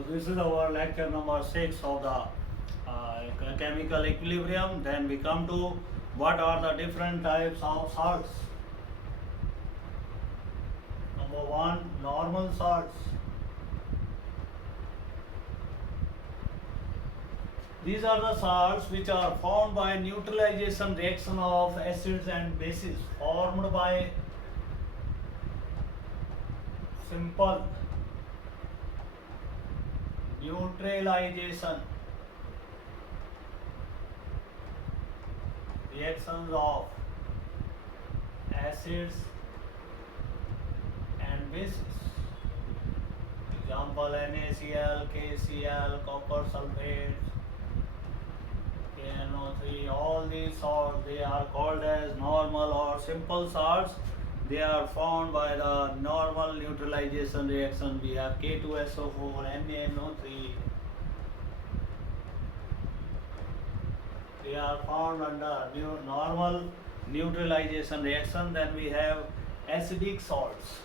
So this is our lecture number 6 of the chemical equilibrium. Then we come to what are the different types of salts. Number 1, normal salts. These are the salts which are formed by neutralization reaction of acids and bases formed by simple neutralization reactions of acids and bases. Example: NaCl, KCl, copper sulfate, KNO3. All these salts, they are called as normal or simple salts. They are formed by the normal neutralization reaction. We have K2SO4, NaNO3. They are formed under normal neutralization reaction. Then we have acidic salts.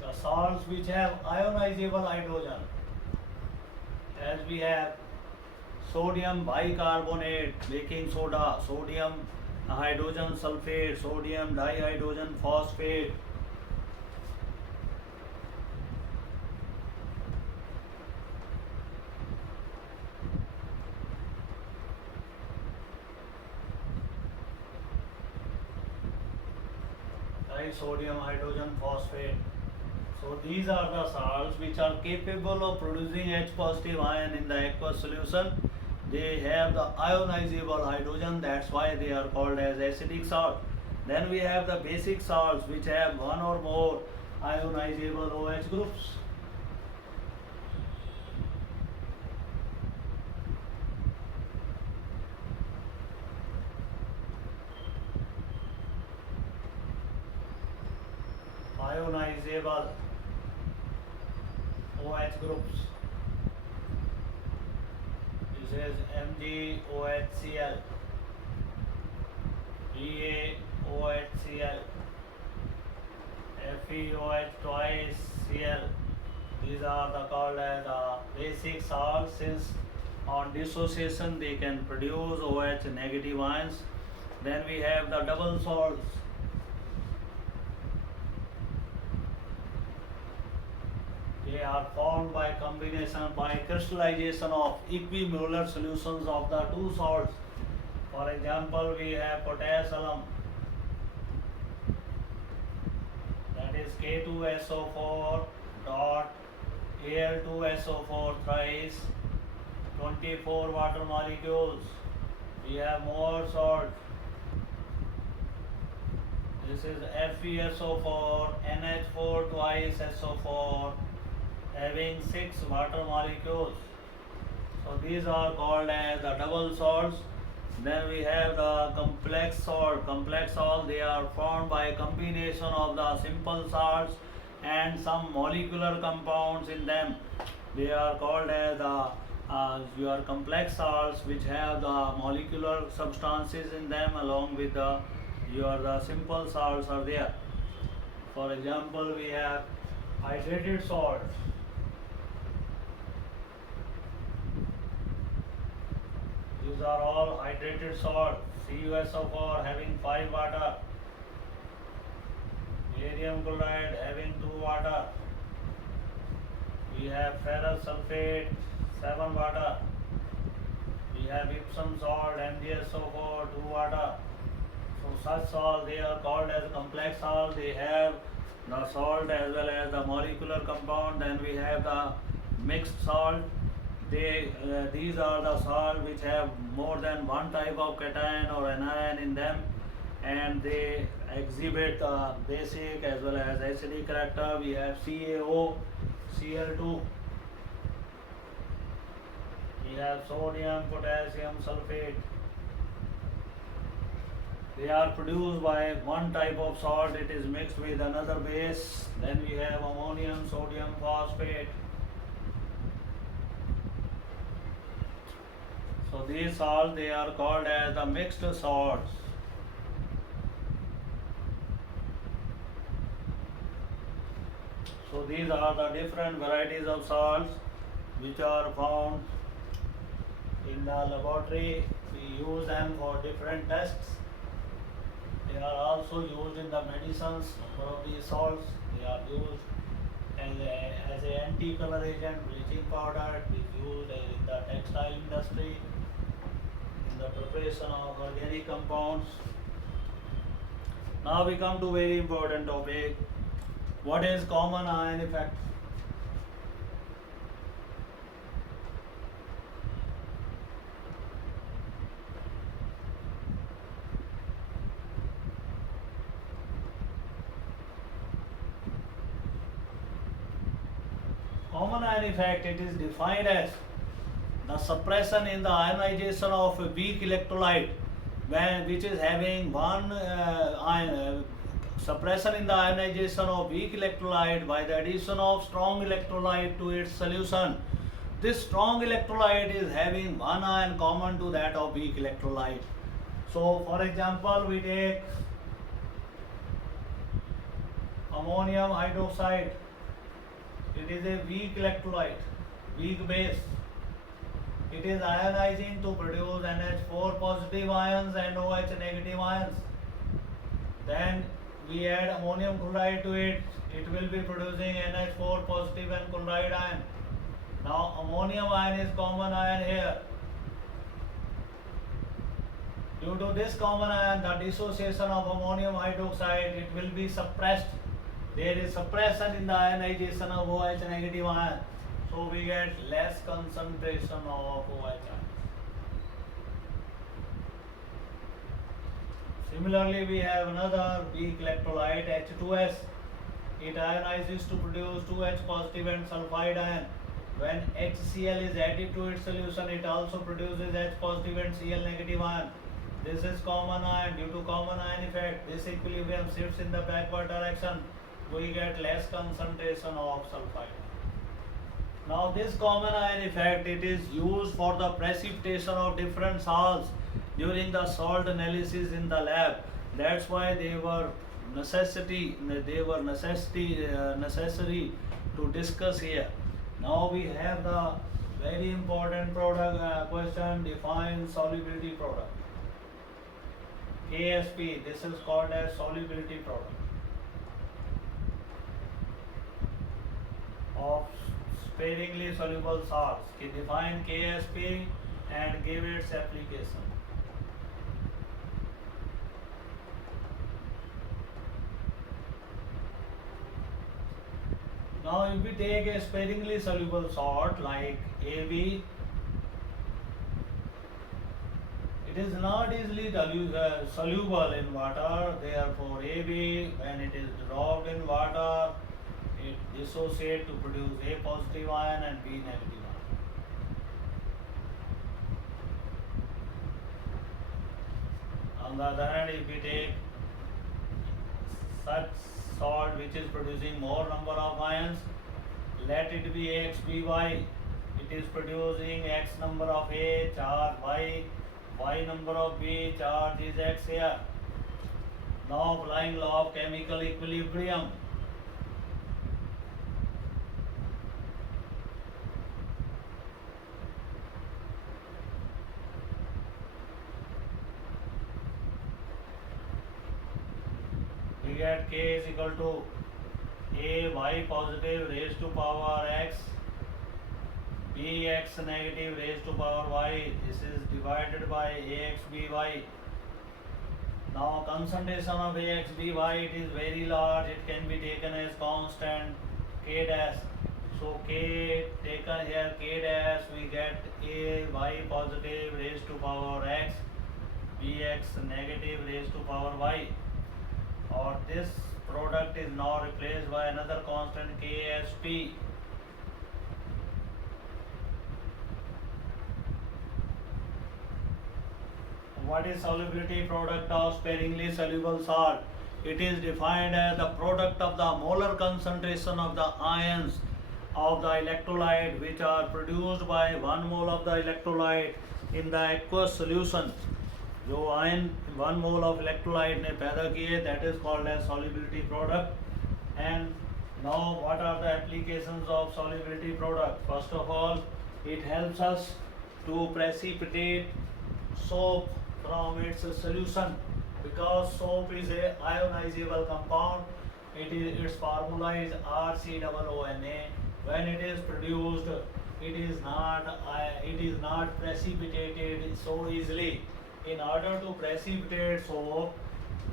The salts which have ionizable hydrogen, as we have sodium bicarbonate, baking soda, sodium hydrogen sulfate, sodium dihydrogen phosphate. Sodium hydrogen phosphate. So these are the salts which are capable of producing H positive ion in the aqueous solution. They have the ionizable hydrogen, that's why they are called as acidic salt. Then we have the basic salts which have one or more ionizable OH groups. Ionizable OH groups. This is MgOHCl, EaOHCl, FeOH twice Cl. These are called as basic salts. Since on dissociation they can produce OH negative ions. Then we have the double salts. They are formed by combination, by crystallization of equimolar solutions of the two salts. For example, we have potash alum, that is K2SO4 dot Al2SO4 thrice 24 water molecules. We have more salt. This is FeSO4 NH4 twice SO4, having 6 water molecules. So these are called as the double salts. Then we have the complex salt. Complex salt, they are formed by combination of the simple salts and some molecular compounds in them. They are called as your complex salts, which have the molecular substances in them along with the simple salts are there. For example, we have hydrated salt. These are all hydrated salt. CuSO4 having 5 water, barium chloride having 2 water. We have ferrous sulfate 7 water. We have Epsom salt, MgSO4 2 water. So such salt, they are called as complex salt. They have the salt as well as the molecular compound. Then we have the mixed salt. These are the salt which have more than one type of cation or anion in them, and they exhibit basic as well as acidic character. We have CaO, Cl2. We have sodium potassium sulfate. They are produced by one type of salt. It is mixed with another base. Then we have ammonium sodium phosphate. So these salts, they are called as the mixed salts. So these are the different varieties of salts which are found in the laboratory. We use them for different tests. They are also used in the medicines. Number of these salts, they are used as a anti-color agent. Bleaching powder is used in the textile industry, in the preparation of organic compounds. Now we come to very important topic. What is common ion effect? Common ion effect, it is defined as the suppression in the ionization of a weak electrolyte which is having one ion, suppression in the ionization of weak electrolyte by the addition of strong electrolyte to its solution. This strong electrolyte is having one ion common to that of weak electrolyte. So for example, we take ammonium hydroxide. It is a weak electrolyte, weak base. It is ionizing to produce NH4 positive ions and OH negative ions. Then we add ammonium chloride to it. It will be producing NH4 positive and chloride ion. Now ammonium ion is common ion here. Due to this common ion, the dissociation of ammonium hydroxide, it will be suppressed. There is suppression in the ionization of OH negative ion. So we get less concentration of OH ion. Similarly, we have another weak electrolyte H2S. It ionizes to produce 2H positive and sulfide ion. When HCl is added to its solution, it also produces H positive and Cl negative ion. This is common ion. Due to common ion effect, this equilibrium shifts in the backward direction. We get less concentration of sulfide. Now this common ion effect, it is used for the precipitation of different salts during the salt analysis in the lab. That's why they were necessary to discuss here. Now we have the very important product question. Define solubility product. Ksp, this is called as solubility product of sparingly soluble salts. Define Ksp and give its application. Now if we take a sparingly soluble salt like AB, it is not easily soluble in water. Therefore AB, when it is dissolved in water, it dissociates to produce A positive ion and B negative ion. On the other hand, if we take such salt which is producing more number of ions, let it be AXBY. It is producing X number of A, charge Y number of B, charge is X here. Now applying law of chemical equilibrium. We get K is equal to A Y positive raised to power X, B X negative raised to power Y. This is divided by AXBY. Now concentration of AXBY, it is very large. It can be taken as constant K dash. So K taken here K dash, we get A Y positive raised to power X, B X negative raised to power Y. Or this product is now replaced by another constant Ksp. What is solubility product of sparingly soluble salt? It is defined as the product of the molar concentration of the ions of the electrolyte which are produced by 1 mole of the electrolyte in the aqueous solution. जो ion 1 mole of electrolyte ने पैदा किए, that is called as solubility product. And Now, what are the applications of solubility product? First of all, it helps us to precipitate soap from its solution, because soap is a ionizable compound. Its formula is RCOONA. When it is produced, it is not precipitated so easily. In order to precipitate soap,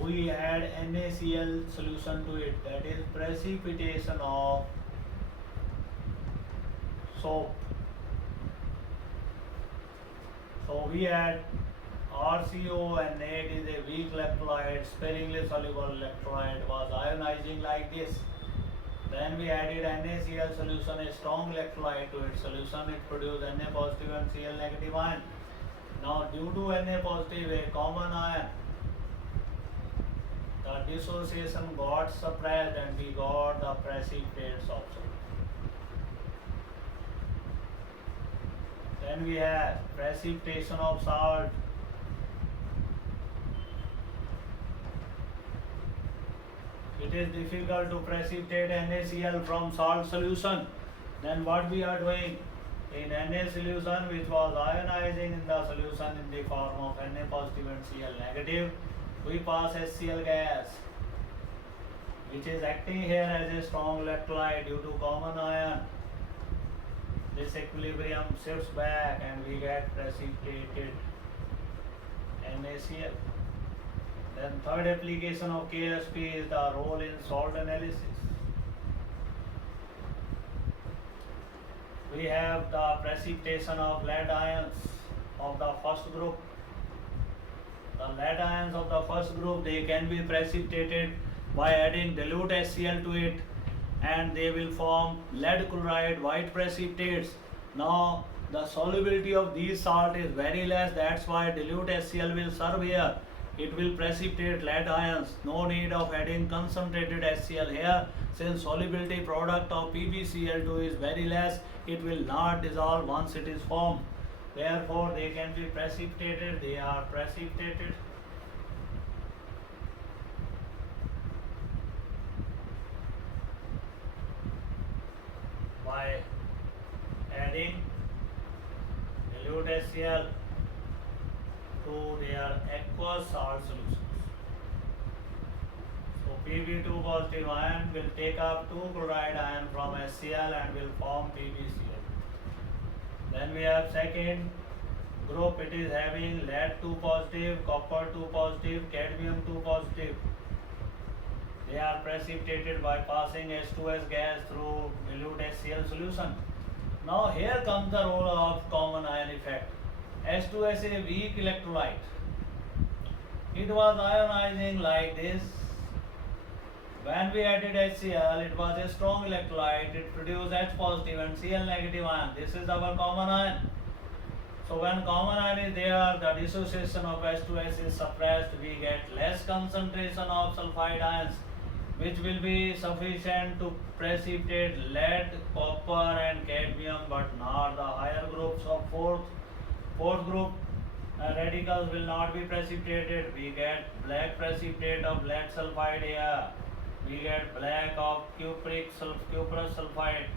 we add NaCl solution to it, that is precipitation of soap. So we add RCONA, it is a weak electrolyte, sparingly soluble electrolyte, was ionizing like this. Then we added NaCl solution, a strong electrolyte to its solution. It produced Na positive and Cl negative ion. Now due to Na positive, a common ion, the dissociation got suppressed and we got the precipitates also. Then we have precipitation of salt. It is difficult to precipitate NaCl from salt solution. Then what we are doing? In Na solution, which was ionizing in the solution in the form of Na positive and Cl negative, we pass HCl gas, which is acting here as a strong electrolyte due to common ion. This equilibrium shifts back and we get precipitated NaCl. Then third application of Ksp is the role in salt analysis. We have the precipitation of lead ions of the first group. The lead ions of the first group, they can be precipitated by adding dilute HCl to it, and they will form lead chloride white precipitates. Now the solubility of these salt is very less, that's why dilute HCl will serve here. It will precipitate lead ions. No need of adding concentrated HCl here, since solubility product of PbCl2 is very less. It will not dissolve once it is formed. Therefore they can be precipitated. They are precipitated. By adding dilute HCl to their aqueous salt solutions. So Pb2 positive ion will take up 2 chloride ion from HCl and will form PbCl. Then we have second group, it is having lead 2 positive, copper 2 positive, cadmium 2 positive. They are precipitated by passing H2S gas through dilute HCl solution. Now here comes the role of common ion effect. H2S is a weak electrolyte. It was ionizing like this. When we added HCl, it was a strong electrolyte. It produced H positive and Cl negative ion. This is our common ion. So when common ion is there, the dissociation of H2S is suppressed. We get less concentration of sulfide ions, which will be sufficient to precipitate lead, copper and cadmium, but not the higher groups of fourth group. Radicals will not be precipitated. We get black precipitate of lead sulfide here. We get black of cuprous sulfide.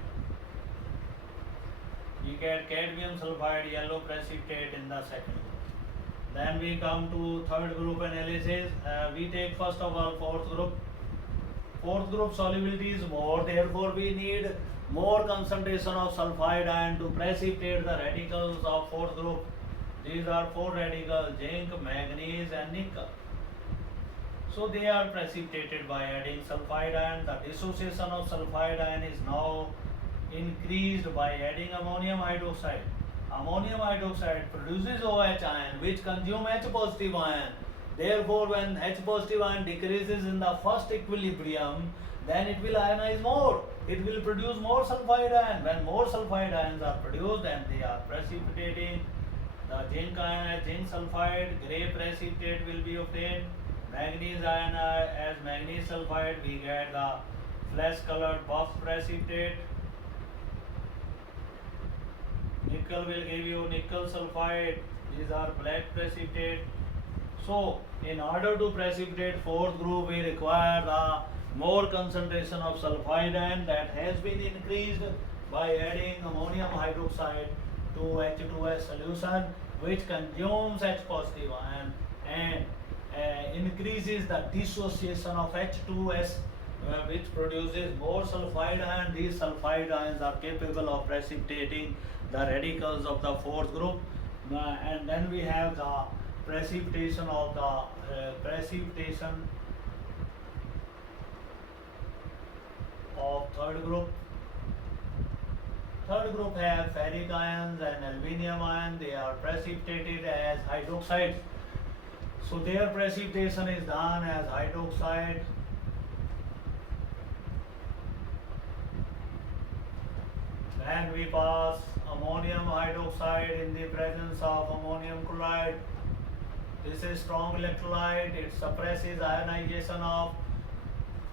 We get cadmium sulfide yellow precipitate in the second group. Then we come to third group analysis. We take first of all fourth group. Fourth group solubility is more, therefore we need more concentration of sulfide ion to precipitate the radicals of fourth group. These are 4 radicals: zinc, manganese and nickel. So they are precipitated by adding sulfide ion. The dissociation of sulfide ion is now increased by adding ammonium hydroxide. Ammonium hydroxide produces OH ion, which consume H positive ion. Therefore when H positive ion decreases in the first equilibrium, then it will ionize more. It will produce more sulfide ion. When more sulfide ions are produced, then they are precipitating. The zinc ion as zinc sulfide, grey precipitate will be obtained. Manganese ion as manganese sulfide, we get the flesh colored buff precipitate. Nickel will give you nickel sulfide. These are black precipitate. So in order to precipitate fourth group, we require the more concentration of sulfide ion that has been increased by adding ammonium hydroxide to H2S solution, which consumes H positive ion and increases the dissociation of H2S, which produces more sulfide ion. These sulfide ions are capable of precipitating the radicals of the fourth group, and then we have the precipitation of third group. Third group have ferric ions and aluminium ion. They are precipitated as hydroxides. So their precipitation is done as hydroxide. Then we pass ammonium hydroxide in the presence of ammonium chloride. This is strong electrolyte. It suppresses ionization of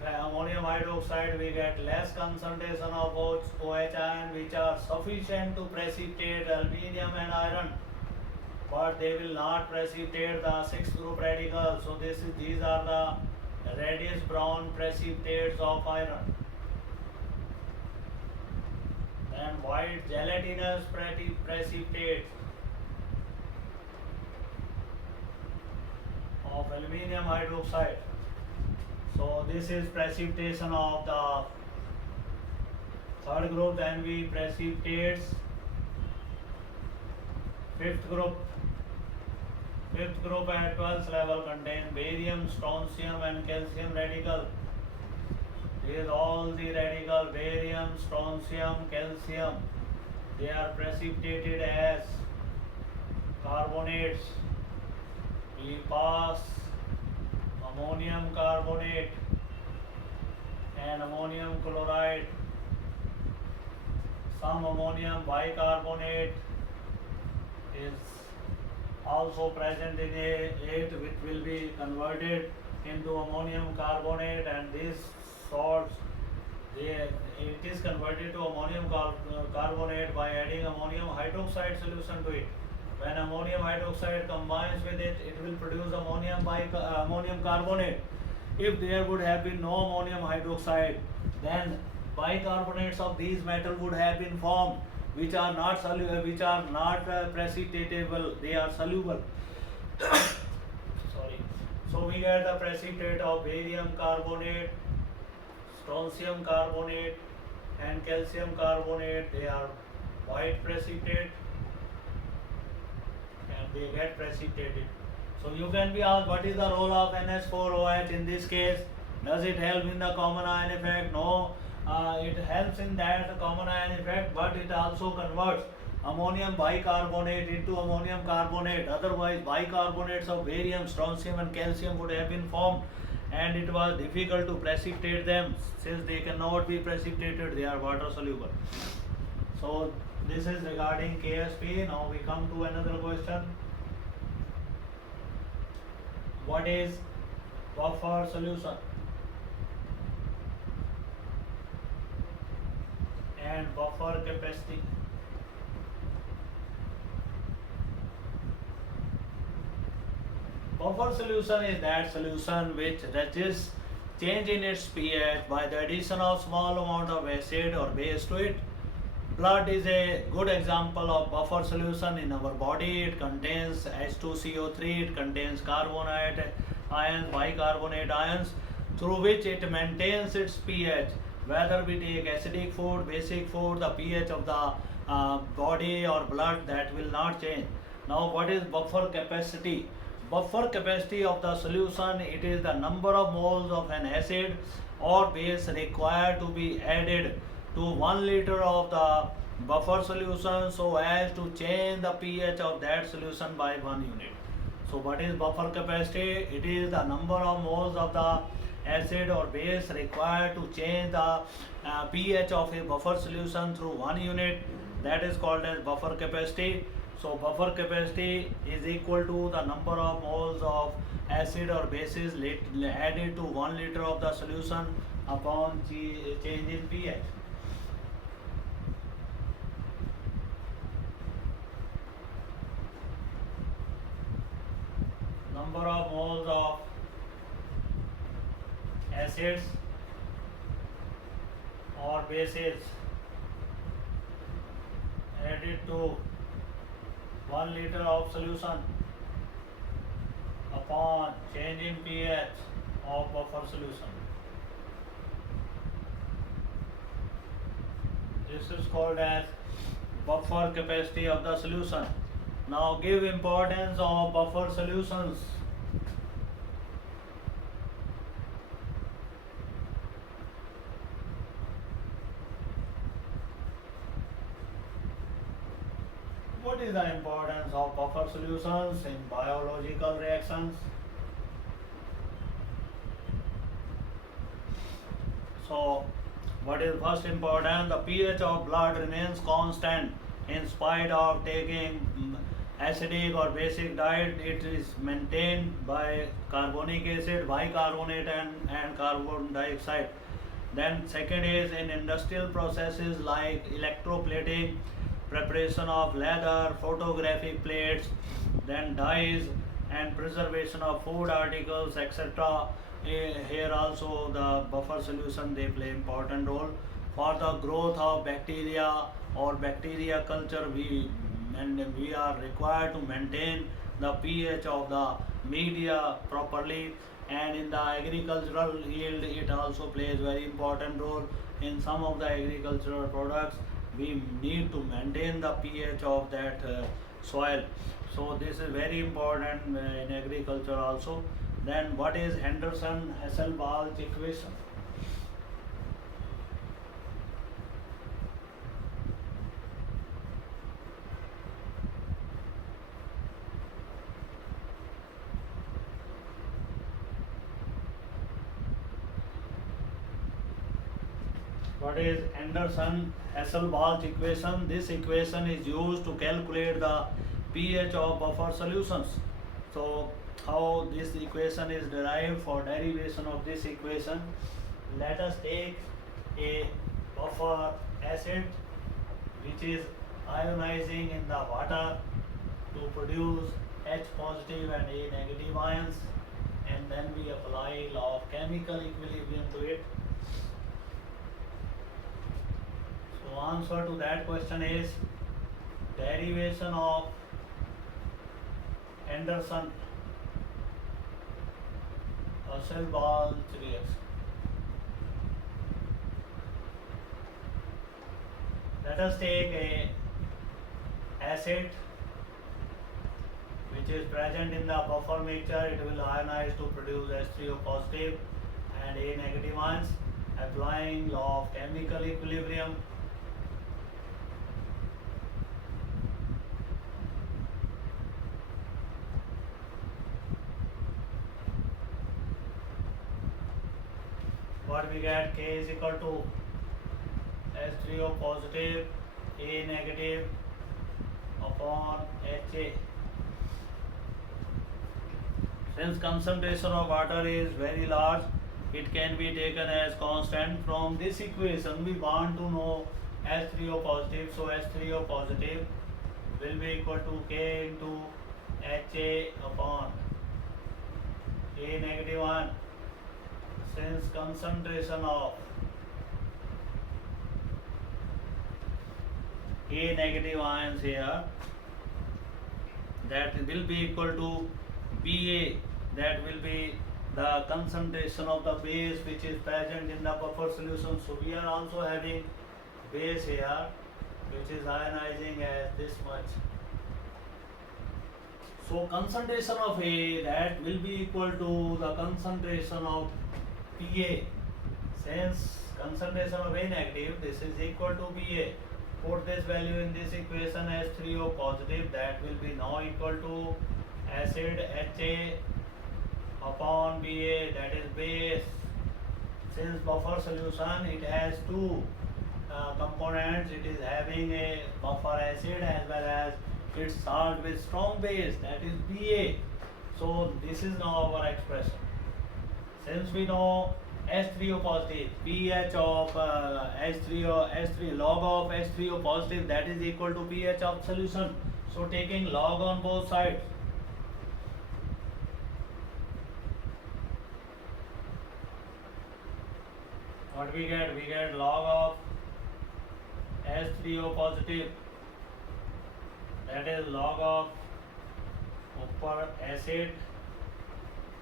ammonium hydroxide. We get less concentration of OH ion, which are sufficient to precipitate aluminium and iron, but they will not precipitate the sixth group radical. So these are the reddish brown precipitates of iron. Then white gelatinous precipitates of aluminium hydroxide. So this is precipitation of the third group. Then we precipitates fifth group. Fifth group at 12th level contains barium, strontium and calcium radical. These all the radical barium, strontium, calcium. They are precipitated as carbonates. We pass ammonium carbonate and ammonium chloride. Some ammonium bicarbonate is also present in it, which will be converted into ammonium carbonate, and these salts, it is converted to ammonium carbonate by adding ammonium hydroxide solution to it. When ammonium hydroxide combines with it, it will produce ammonium carbonate. If there would have been no ammonium hydroxide, then bicarbonates of these metals would have been formed, which are not precipitatable. They are soluble. Sorry. So we get the precipitate of barium carbonate, strontium carbonate, and calcium carbonate. They are white precipitate, and they get precipitated. So you can be asked, what is the role of NH4OH in this case? Does it help in the common ion effect? No, it helps in that common ion effect, but it also converts ammonium bicarbonate into ammonium carbonate. Otherwise, bicarbonates of barium, strontium and calcium would have been formed, and it was difficult to precipitate them. Since they cannot be precipitated, they are water soluble. So this is regarding Ksp. Now we come to another question. What is buffer solution and buffer capacity? Buffer solution is that solution which resists change in its pH by the addition of small amount of acid or base to it. Blood is a good example of buffer solution in our body. It contains H2CO3, it contains carbonate ions, bicarbonate ions, through which it maintains its pH. Whether we take acidic food, basic food, the pH of the body or blood, that will not change. Now what is buffer capacity? Buffer capacity of the solution, it is the number of moles of an acid or base required to be added to 1 liter of the buffer solution so as to change the pH of that solution by 1 unit. So what is buffer capacity? It is the number of moles of the acid or base required to change the pH of a buffer solution through 1 unit. That is called as buffer capacity. So buffer capacity is equal to the number of moles of acid or bases added to 1 liter of the solution upon change in pH. Number of moles of acids bases added to 1 liter of solution upon change in pH of buffer solution. This is called as buffer capacity of the solution. Now give importance of buffer solutions. What is the importance of buffer solutions in biological reactions? So, what is first important? The pH of blood remains constant in spite of taking acidic or basic diet. It is maintained by carbonic acid, bicarbonate and carbon dioxide. Then second is in industrial processes like electroplating, preparation of leather, photographic plates, then dyes and preservation of food articles, etc. Here also the buffer solution they play important role for the growth of bacteria or bacteria culture. We are required to maintain the pH of the media properly, and in the agricultural yield it also plays very important role. In some of the agricultural products we need to maintain the pH of that soil, so this is very important in agriculture also. Then what is Henderson Hasselbalch equation? What is Henderson Hasselbalch equation? This equation is used to calculate the pH of buffer solutions. So how this equation is derived? For derivation of this equation, let us take a buffer acid which is ionizing in the water to produce H positive and A negative ions, and then we apply law of chemical equilibrium to it. So answer to that question is derivation of Henderson Hasselbalch reaction. Let us take a acid which is present in the buffer mixture. It will ionize to produce H3O positive and A negative ions. Applying law of chemical equilibrium, what we get? K is equal to H3O positive, A negative upon HA. Since concentration of water is very large, it can be taken as constant. From this equation we want to know H3O positive, so H3O positive will be equal to K into HA upon A negative 1. Since concentration of A negative ions here, that will be equal to BA, that will be the concentration of the base which is present in the buffer solution. So we are also having base here which is ionizing as this much. So concentration of A, that will be equal to the concentration of PA. Since concentration of A negative, this is equal to BA. Put this value in this equation as H3O positive, that will be now equal to acid HA upon BA, that is base. Since buffer solution it has two components, it is having a buffer acid as well as its salt with strong base, that is BA. So this is now our expression. Since we know H3O positive, pH of H3 log of H3O positive, that is equal to pH of solution. So taking log on both sides, what we get? We get log of H3O positive, that is log of upper acid,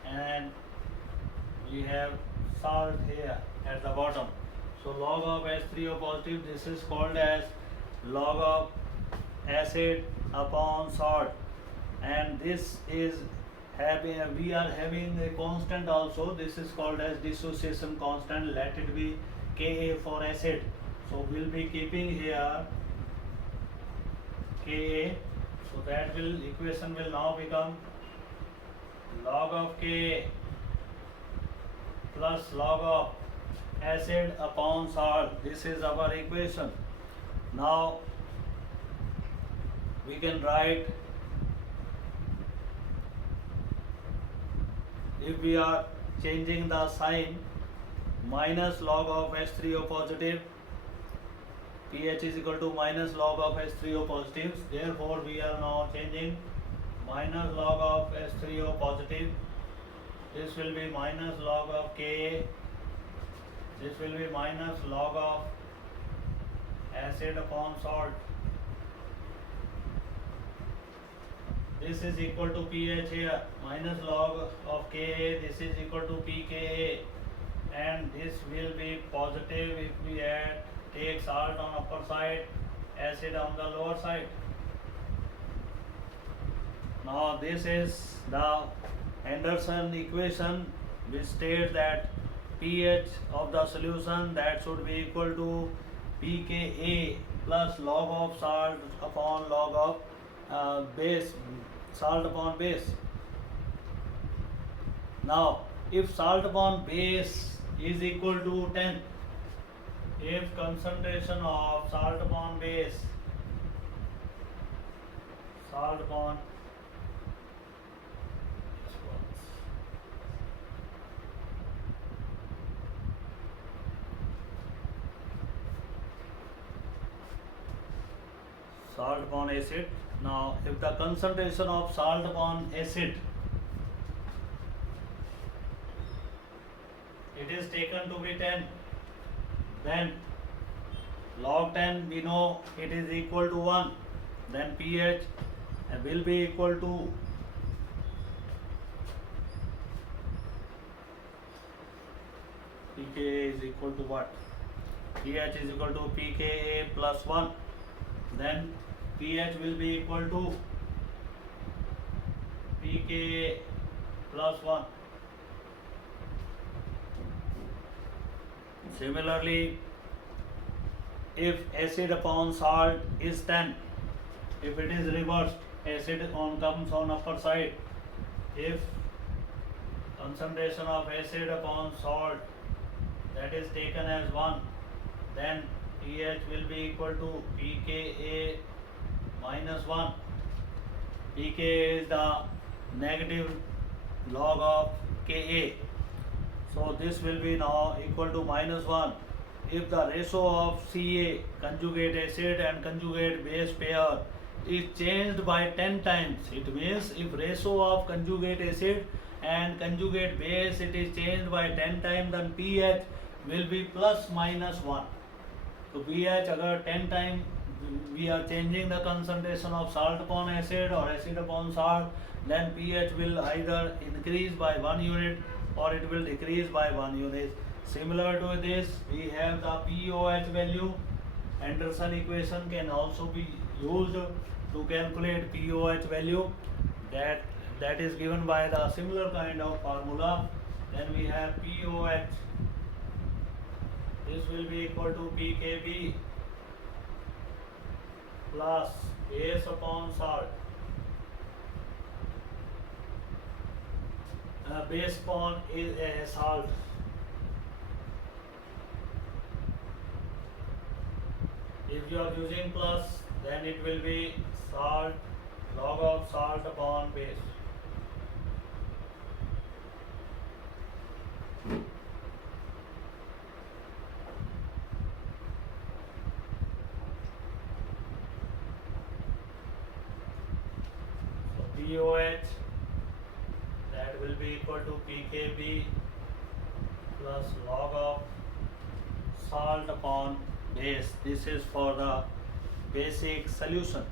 and we have salt here at the bottom. So log of H3O positive, this is called as log of acid upon salt, and this is we are having a constant also. This is called as dissociation constant. Let it be Ka for acid. So we'll be keeping here Ka. So that equation will now become log of Ka plus log of acid upon salt. This is our equation. Now we can write, if we are changing the sign, minus log of H3O positive, pH is equal to minus log of H3O positives. Therefore we are now changing minus log of H3O positive. This will be minus log of Ka. This will be minus log of acid upon salt. This is equal to pH here, minus log of Ka, this is equal to pKa, and this will be positive if we take salt on upper side, acid on the lower side. Now this is the Henderson equation, which states that pH of the solution that should be equal to pKa plus log of salt upon log of base, salt upon base. Now if salt upon base is equal to 10, if concentration of salt upon base, salt upon acid. Now if the concentration of salt upon acid, it is taken to be 10, then log 10 we know it is equal to 1, then pH will be equal to pKa is equal to what? pH is equal to pKa plus 1, then pH will be equal to pKa plus 1. Similarly, if acid upon salt is 10, if it is reversed, acid comes on upper side, if concentration of acid upon salt that is taken as 1, then pH will be equal to pKa minus 1. pKa is the negative log of Ka. So this will be now equal to minus 1. If the ratio of Ca, conjugate acid and conjugate base pair, is changed by 10 times, it means if ratio of conjugate acid and conjugate base it is changed by 10 times, then pH will be plus minus 1. So pH agar 10 times we are changing the concentration of salt upon acid or acid upon salt, then pH will either increase by 1 unit or it will decrease by 1 unit. Similar to this, we have the pOH value. Henderson equation can also be used to calculate pOH value. That is given by the similar kind of formula. Then we have pOH. This will be equal to pKb plus base upon salt. Base upon is salt. If you are using plus, then it will be salt, log of salt upon base. So pOH, that will be equal to pKb plus log of salt upon base. This is for the basic solution.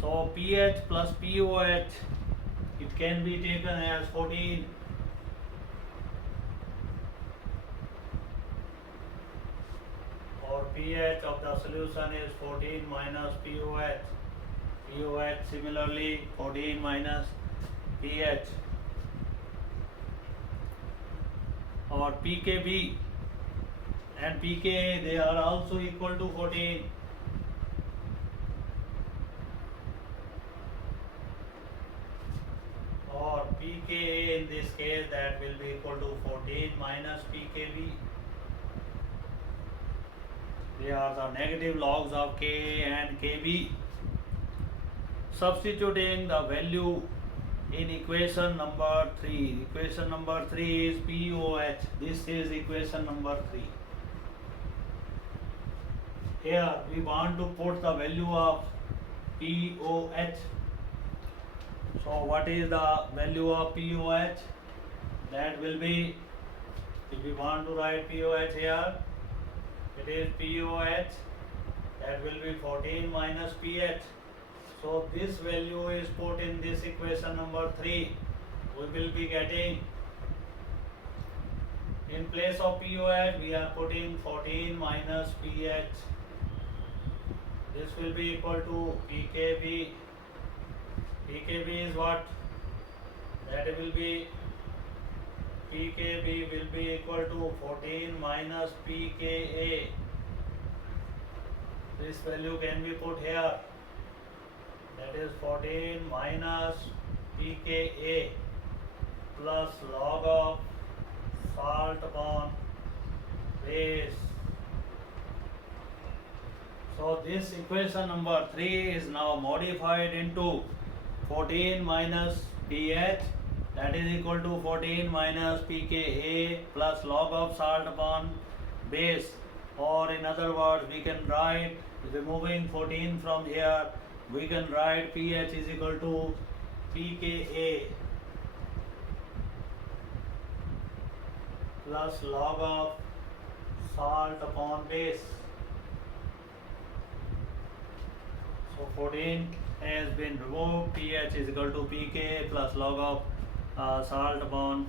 So pH plus pOH, it can be taken as 14, or pH of the solution is 14 minus pOH. pOH similarly 14 minus pH, or pKb and pKa, they are also equal to 14. Or pKa, in this case, that will be equal to 14 minus pKb. They are the negative logs of Ka and Kb. Substituting the value in equation number 3. Equation number 3 is pOH. This is equation number 3. Here we want to put the value of pOH. So what is the value of pOH? That will be, if we want to write pOH here, it is pOH, that will be 14 minus pH. So this value is put in this equation number 3. We will be getting, in place of pOH, we are putting 14 minus pH. This will be equal to pKb. pKb is what? That will be, pKb will be equal to 14 minus pKa. This value can be put here. That is 14 minus pKa plus log of salt upon base. So this equation number 3 is now modified into 14 minus pH, that is equal to 14 minus pKa plus log of salt upon base. Or in other words, we can write, removing 14 from here, we can write pH is equal to pKa plus log of salt upon base. So 14 has been removed, pH is equal to pK plus log of salt upon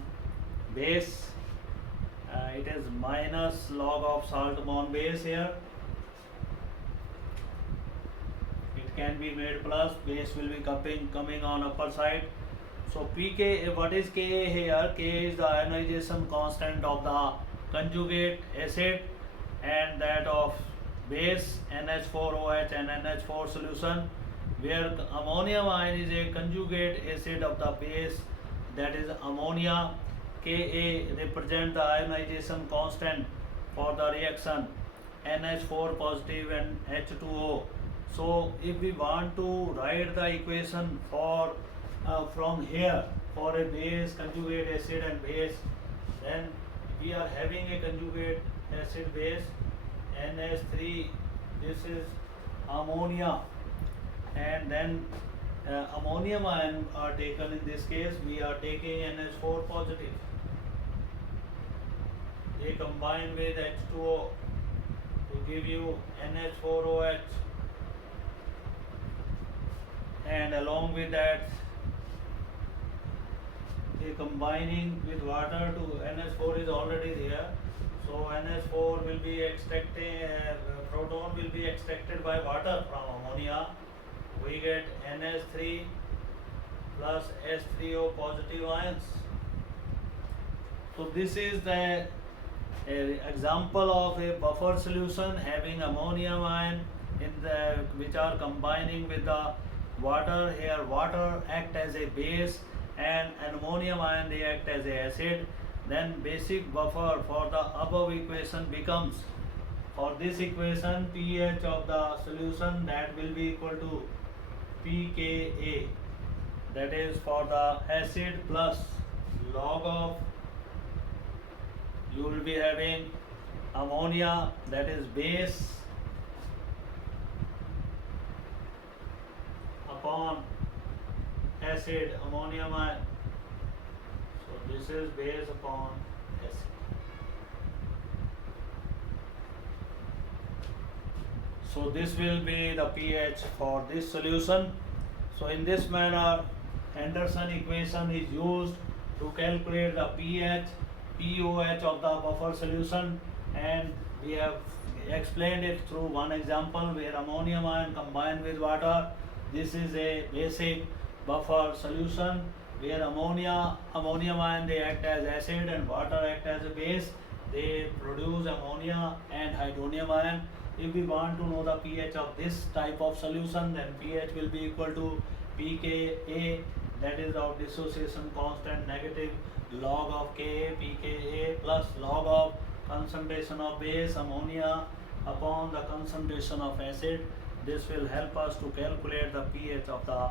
base. It is minus log of salt upon base here. It can be made plus, base will be coming on upper side. So pK, what is Ka here? Ka is the ionization constant of the conjugate acid and that of base NH4OH and NH4 solution, where ammonium ion is a conjugate acid of the base, that is ammonia. Ka represent the ionization constant for the reaction NH4 positive and H2O. So if we want to write the equation for from here for a base, conjugate acid and base, then we are having a conjugate acid base NH3, this is ammonia, and then ammonium ion are taken. In this case we are taking NH4 positive. They combine with H2O to give you NH4OH, and along with that they combining with water to NH4 is already there. So NH4 will be extracted, proton will be extracted by water from ammonia. We get NH3 plus H3O positive ions. So this is the example of a buffer solution having ammonium ion in the, which are combining with the water. Here water act as a base and ammonium ion they act as a acid. Then basic buffer for the above equation becomes, for this equation, pH of the solution, that will be equal to pKa, that is for the acid, plus log of, you will be having ammonia, that is base, upon acid, ammonium ion. So this is base upon acid. So this will be the pH for this solution. So in this manner, Henderson equation is used to calculate the pOH of the buffer solution, and we have explained it through one example where ammonium ion combined with water. This is a basic buffer solution where ammonium ion, they act as acid and water act as a base. They produce ammonia and hydronium ion. If we want to know the pH of this type of solution, then pH will be equal to pKa, that is of dissociation constant, negative log of Ka pKa plus log of concentration of base ammonia upon the concentration of acid. This will help us to calculate the pH of the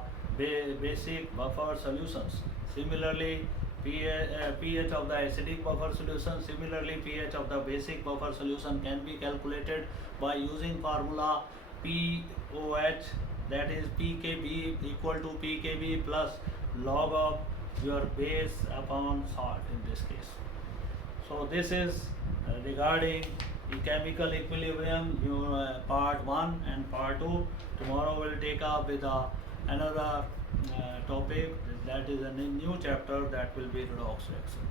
basic buffer solutions. Similarly, pH of the acidic buffer solution, similarly pH of the basic buffer solution can be calculated by using formula pOH, that is pKb equal to pKb plus log of your base upon salt in this case. So this is regarding the chemical equilibrium, part 1 and part 2. Tomorrow we'll take up with another topic, that is a new chapter, that will be redox reaction.